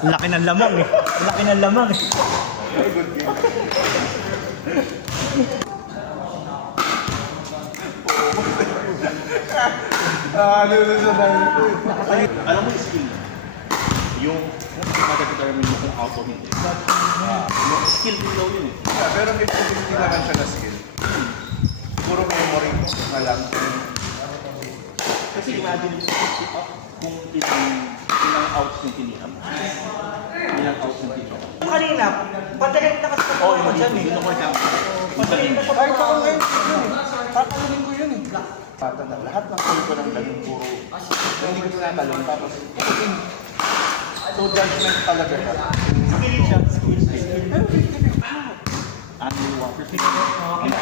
Laki ng lamang eh. Laki ng lamang eh. Very good game. Ano na sa dahil ko eh. Alam mo yung skill niya? Yung madadetermine mo kung out o hindi. Yung skill din daw yun eh. Yeah, pero 50-50 naman siya na skill. Puro memory na lang. Kasi imagine kung ilang outs yung tiniham. Ilang outs yung tiniham. Kanina, padalit na kasi Oo, ako dyan eh. yun ako dyan. Padalit na Ay, ikaw ngayon yun eh. Tatanungin ko yun eh. Pata na lahat ng kulo ko ng ganun puro. Hindi ko tinatalong tapos ikutin. So judgment talaga siya. Skill siya. Skill. Ano yung water stick? Ang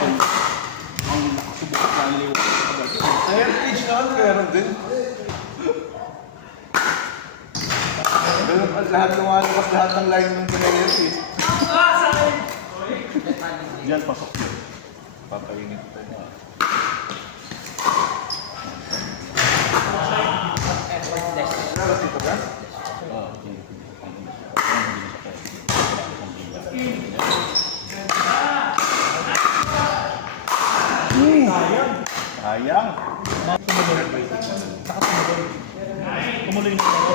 nakasubok sa ano yung water stick. Sa heritage noon, meron din. Ganun pa lahat lumalabas lahat ng line ng players eh. Diyan pasok yun. Papainit ko na. Nalas ito ba? Sayang. Tumuloy na ako.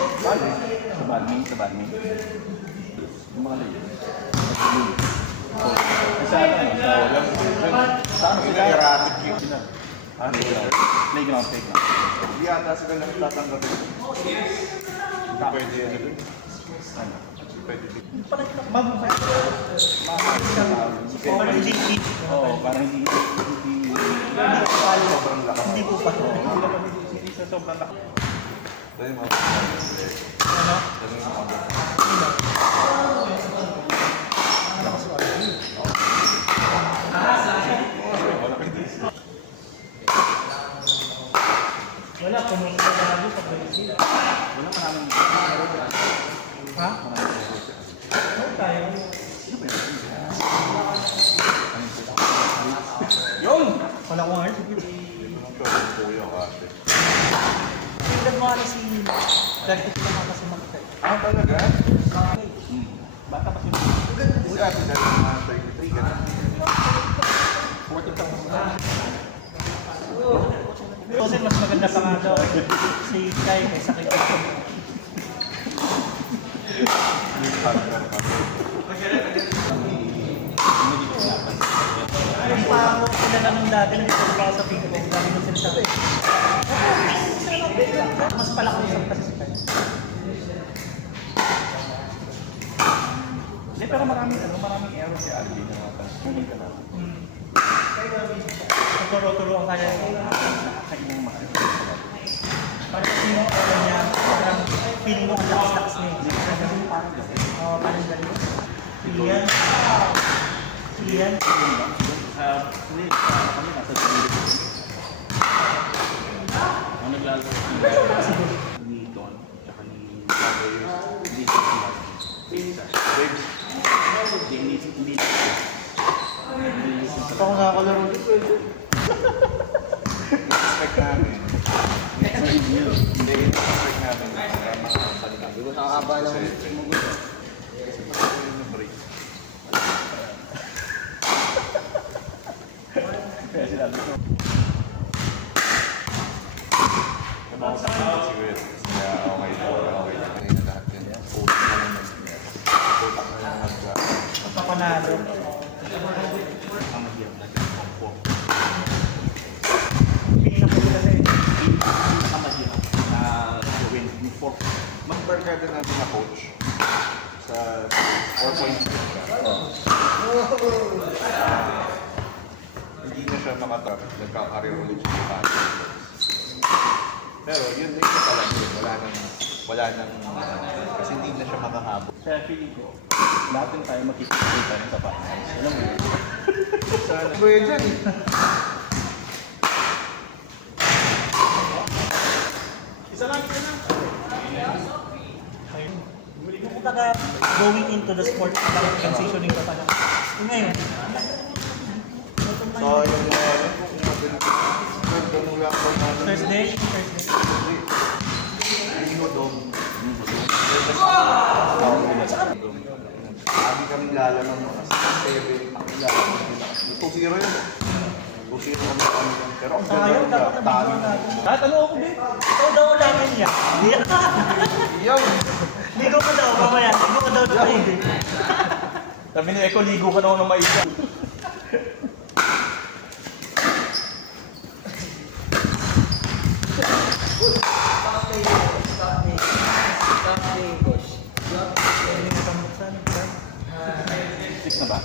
Sa badminton. Yung mga layo. Sa Saan sila erratic yun? Playground. Hindi ata sila lang tatanggapin. Hindi pwede yan. Ano? Pwede din. Parang hindi hit. Oo, parang hindi Sobrang lakas. Hindi po pa. hindi sa sobrang lakas. Dahil mga Ano? dahil mga Wala, pumunta na lalo sa Brazil. Wala maraming Ha? Ano tayo? Yung! Wala ko nga. Kuya kasi. Tingnan mo ano si... Dahil ko sila kasi makita. Ah, talaga? bata pa siya. Si ate dahil mga 33 ka na. 40 taon. Kasi mas maganda pa nga daw si Kai kaysa kay Kai. Yung pango sila na nung dati nung ito pa sa ping pong dami nung sila mas palaki yung kasi si Kai. Hindi, pero maraming error si Alvin na mga tanong ka na. Turo-turo ang kanya. Nakaibang mahal. Parang kasi yung ano niya, parang feeling mo ang lakas-lakas niya. Oo, parang galing. Iyan. Iyan. Hindi, kami nasa Duterte. Ang naglalaro ni Don, tsaka ni hindi siya hindi Ito ako nakakalaro dito. Expect namin. Hindi, expect namin. Mga salita. Hindi ko nakakaba lang. Kasi pag yung break. kaya sinabi ko. Mga salita siguro. Kaya okay na. Kanina lahat yun. Utak na lang utak na lang Papanalo. Ang mahirap na siya. Feeling na po sila eh. Ang mahirap na gawin yung fourth. Mag-burger din natin na coach sa 4 points. Hindi na siya makatap. Nagkakareer ulit siya sa pass. Pero yun din siya talaga. Wala nang kasi hindi na siya makahabol. Kaya feeling ko, lahat din tayo makikita ng sapat. Alam mo yun? Sana. Kuya dyan eh. Isa lang. Yung kumbaga, going into the sport, parang transitioning ka pa lang. Yung ngayon, So yung kung maganda mula ako na Thursday. Linggo dong. Lagi kami lalamang mga 7, ang lalamang nila. 2-0 yun. 2-0 kami. Pero ang ganda Sayang, nila, dapat talo. nabigyan natin. Kahit ano ako, babe. Ikaw daw namin yan. Iyaw! Ligo ka daw, mamaya. Ligo ka daw na maigi. Sabi ni Eko, ligo ka na ng maisa. Six na ba?